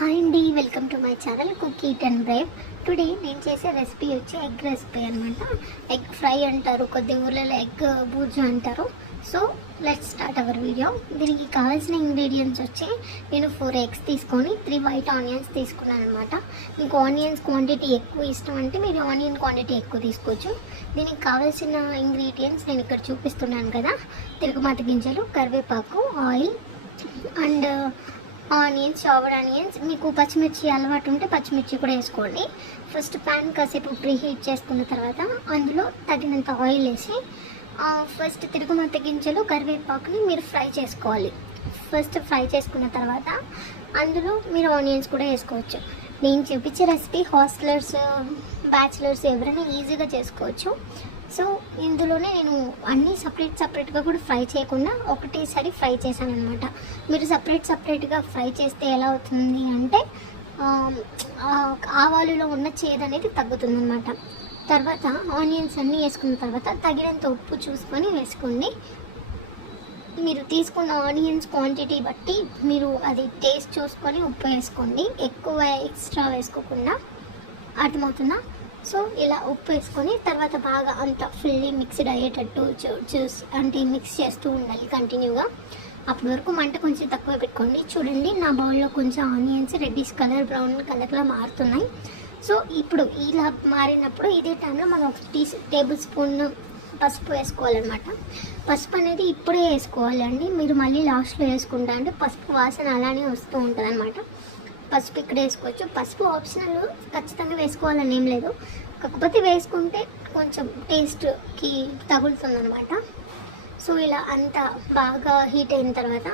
Hi అండి, welcome to my channel cook eat and Brave. Today నేను చేసే recipe వచ్చి ఎగ్ రెసిపీ అనమాట. ఎగ్ ఫ్రై అంటారు, కొద్ది ఊర్లలో ఎగ్ బూజు అంటారు. So let's start our video. దీనికి కావాల్సిన ఇంగ్రీడియంట్స్ వచ్చి నేను 4 ఎగ్స్ తీసుకొని 3 వైట్ ఆనియన్స్ తీసుకున్నాను అనమాట. మీకు ఆనియన్స్ క్వాంటిటీ ఎక్కువ ఇష్టం అంటే మీరు ఆనియన్ క్వాంటిటీ ఎక్కువ తీసుకోవచ్చు. దీనికి కావాల్సిన ఇంగ్రీడియంట్స్ నేను ఇక్కడ చూపిస్తున్నాను కదా. తిరుగుమాత గింజలు, కరివేపాకు, ఆయిల్ అండ్ ఆనియన్స్, చావడ్ ఆనియన్స్. మీకు పచ్చిమిర్చి అలవాటు ఉంటే పచ్చిమిర్చి కూడా వేసుకోండి. ఫస్ట్ ప్యాన్ కాసేపు ప్రీ హీట్ చేసుకున్న తర్వాత అందులో తగినంత ఆయిల్ వేసి ఫస్ట్ తిరుగుమత్త గింజలు, కరివేపాకుని మీరు ఫ్రై చేసుకోవాలి. ఫస్ట్ ఫ్రై చేసుకున్న తర్వాత అందులో మీరు ఆనియన్స్ కూడా వేసుకోవచ్చు. నేను చూపించే రెసిపీ హాస్టలర్స్, బ్యాచిలర్స్ ఎవరైనా ఈజీగా చేసుకోవచ్చు. సో ఇందులోనే నేను అన్నీ సపరేట్గా కూడా ఫ్రై చేయకుండా ఒకటేసారి ఫ్రై చేశాను అనమాట. మీరు సపరేట్గా ఫ్రై చేస్తే ఎలా అవుతుంది అంటే ఆవాలులో ఉన్న చేదు అనేది తగ్గుతుంది అనమాట. తర్వాత ఆనియన్స్ అన్నీ వేసుకున్న తర్వాత తగినంత ఉప్పు చూసుకొని వేసుకోండి. మీరు తీసుకున్న ఆనియన్స్ క్వాంటిటీ బట్టి మీరు అది టేస్ట్ చూసుకొని ఉప్పు వేసుకోండి, ఎక్కువ ఎక్స్ట్రా వేసుకోకుండా. అర్థమవుతుందా? సో ఇలా ఉప్పు వేసుకొని తర్వాత బాగా అంత ఫుల్లీ మిక్స్డ్ అయ్యేటట్టు చూసి అంటే మిక్స్ చేస్తూ ఉండాలి కంటిన్యూగా. అప్పటి వరకు మంట కొంచెం తక్కువ పెట్టుకోండి. చూడండి, నా బౌల్లో కొంచెం ఆనియన్స్ రెడ్డిష్ కలర్, బ్రౌన్ కలర్లో మారుతున్నాయి. సో ఇప్పుడు ఇలా మారినప్పుడు ఇదే టైంలో మనం 1 టేబుల్ స్పూన్ పసుపు వేసుకోవాలన్నమాట. పసుపు అనేది ఇప్పుడే వేసుకోవాలండి, మీరు మళ్ళీ లాస్ట్లో వేసుకుంటా అంటే పసుపు వాసన అలానే వస్తూ ఉంటుంది అనమాట. పసుపు ఇక్కడ వేసుకోవచ్చు. పసుపు ఆప్షనల్, ఖచ్చితంగా వేసుకోవాలని ఏం లేదు. కాకపోతే వేసుకుంటే కొంచెం టేస్ట్కి తగులుతుంది అనమాట. సో ఇలా అంతా బాగా హీట్ అయిన తర్వాత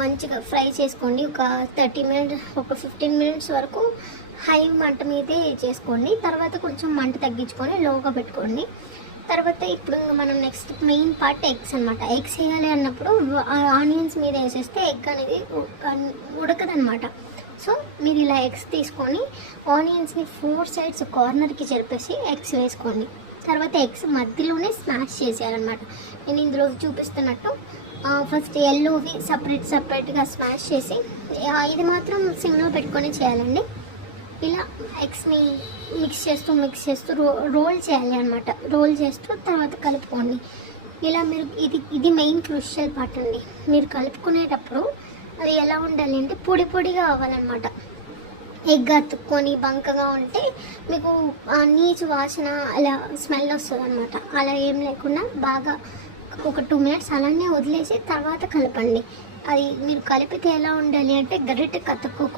మంచిగా ఫ్రై చేసుకోండి. ఒక 30 మినిట్స్, ఒక 15 మినిట్స్ వరకు హై మంట మీదే చేసుకోండి. తర్వాత కొంచెం మంట తగ్గించుకొని లోగా పెట్టుకోండి. తర్వాత ఇప్పుడు మనం నెక్స్ట్ మెయిన్ పార్ట్ ఎగ్స్ అనమాట. ఎగ్స్ వేయాలి అన్నప్పుడు ఆనియన్స్ మీద వేసేస్తే ఎగ్ అనేది ఉడకదనమాట. సో మీరు ఇలా ఎగ్స్ తీసుకొని ఆనియన్స్ని 4 సైడ్స్ కార్నర్కి జరిపేసి ఎగ్స్ వేసుకోండి. తర్వాత ఎగ్స్ మధ్యలోనే స్మాష్ చేసేయాలన్నమాట. నేను ఇందులో చూపిస్తున్నట్టు ఫస్ట్ ఎల్లోవి సపరేట్గా స్మాష్ చేసి, ఇది మాత్రం సిమ్లో పెట్టుకొని చేయాలండి. ఇలా ఎగ్స్ని మిక్స్ చేస్తూ రోల్ చేయాలి అనమాట. రోల్ చేస్తూ తర్వాత కలుపుకోండి. ఇలా మీరు ఇది మెయిన్ క్రూషియల్ పార్ట్ అండి. మీరు కలుపుకునేటప్పుడు అది ఎలా ఉండాలి అంటే పొడిగా అవ్వాలన్నమాట. ఎగ్ అతుక్కొని బంకగా ఉంటే మీకు నీచు వాసన అలా స్మెల్ వస్తుంది అనమాట. అలా ఏం లేకుండా బాగా ఒక 2 మినిట్స్ అలానే వదిలేసి తర్వాత కలపండి. అది మీరు కలిపితే ఎలా ఉండాలి అంటే గరిటె కతుక్కోకూడదు.